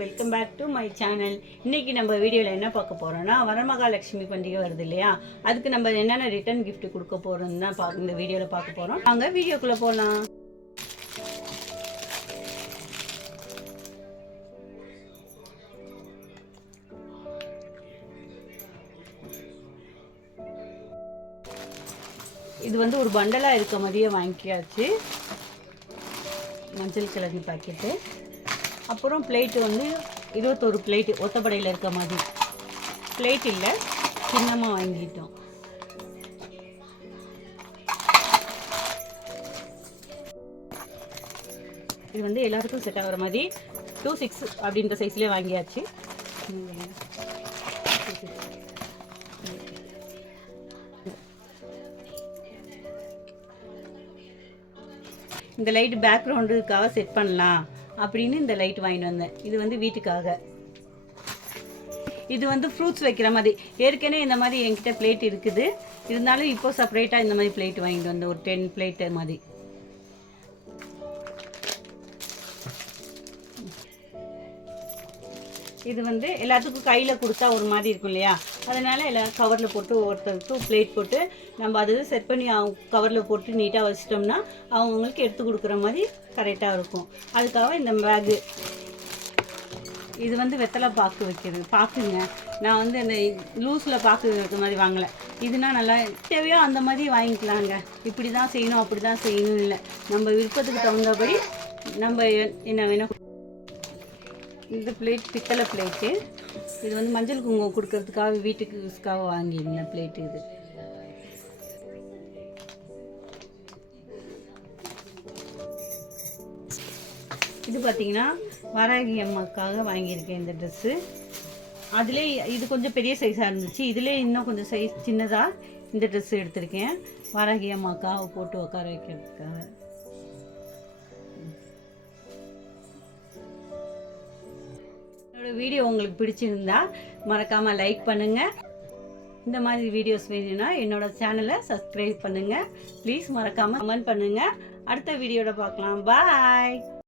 Welcome back to my channel. இன்னைக்கு நம்ம வீடியோவில் என்ன பார்க்க போகிறோம்னா, வரமகாலட்சுமி பண்டிகை வருது இல்லையா, அதுக்கு நம்ம என்னென்ன ரிட்டர்ன் கிஃப்ட் கொடுக்க போகிறோம்னு தான் இந்த வீடியோவில் பார்க்க போகிறோம். நாங்கள் வீடியோக்குள்ளே போகலாம். இது வந்து ஒரு பண்டலாக இருக்க மாதிரியே வாங்கியாச்சு. மஞ்சள் கலர் பாக்கெட்டு, அப்புறம் பிளேட்டு வந்து 21 பிளேட்டு ஒத்தப்படையில் இருக்க மாதிரி பிளேட் இல்லை, சின்னமாக வாங்கிட்டோம். இது வந்து எல்லாருக்கும் செட் ஆகிற மாதிரி 2/6 அப்படின்ற சைஸ்லேயே வாங்கியாச்சு. இந்த லைட் பேக்ரவுண்டுக்காக செட் பண்ணலாம் அப்படின்னு இந்த லைட் வாங்கிட்டு வந்தேன். இது வந்து வீட்டுக்காக. இது வந்து ஃப்ரூட்ஸ் வைக்கிற மாதிரி. ஏற்கனவே இந்த மாதிரி என்கிட்ட பிளேட் இருக்குது, இருந்தாலும் இப்போ செப்பரேட்டாக இந்த மாதிரி பிளேட் வாங்கிட்டு வந்தேன், ஒரு 10 பிளேட்டு மாதிரி. இது வந்து எல்லாத்துக்கும் கையில் கொடுத்தா ஒரு மாதிரி இருக்கும் இல்லையா, அதனால் எல்லாம் கவரில் போட்டு ஒருத்தருக்கும் பிளேட் போட்டு நம்ம அது செட் பண்ணி கவரில் போட்டு நீட்டாக வச்சிட்டோம்னா அவங்களுக்கு எடுத்து கொடுக்குற மாதிரி கரெக்டாக இருக்கும். அதுக்காக இந்த பேகு. இது வந்து வெத்தலை பாக்கு வைக்கிறது. பாக்குங்க, நான் வந்து இந்த லூஸில் பாக்கு வைக்கிற மாதிரி வாங்கலை. இதுனா நல்லா தேவையோ அந்த மாதிரி வாங்கிக்கலாங்க. இப்படி தான் செய்யணும் அப்படி தான் செய்யணும் இல்லை, நம்ம விருப்பத்துக்கு தகுந்தபடி நம்ம என்ன வேணும். இந்த பிளேட் பித்தளை பிளேட்டு. இது வந்து மஞ்சள் குங்குமம் கொடுக்கறதுக்காக வீட்டுக்கு யூஸ்க்காக வாங்கியிருந்தேன் பிளேட்டு. இது பார்த்தீங்கன்னா வராகி அம்மாவுக்காக வாங்கியிருக்கேன் இந்த ட்ரெஸ்ஸு. அதிலே இது கொஞ்சம் பெரிய சைஸாக இருந்துச்சு, இதிலே இன்னும் கொஞ்சம் சைஸ் சின்னதாக இந்த ட்ரெஸ்ஸு எடுத்திருக்கேன் வராகி அம்மாவுக்காக போட்டு உட்கார வைக்கிறதுக்காக. வீடியோ உங்களுக்கு பிடிச்சிருந்தா மறக்காமல் லைக் பண்ணுங்கள். இந்த மாதிரி வீடியோஸ் வேணும்னா என்னோட சேனலை சப்ஸ்கிரைப் பண்ணுங்கள். ப்ளீஸ் மறக்காமல் கமெண்ட் பண்ணுங்கள். அடுத்த வீடியோவில் பார்க்கலாம். பாய்.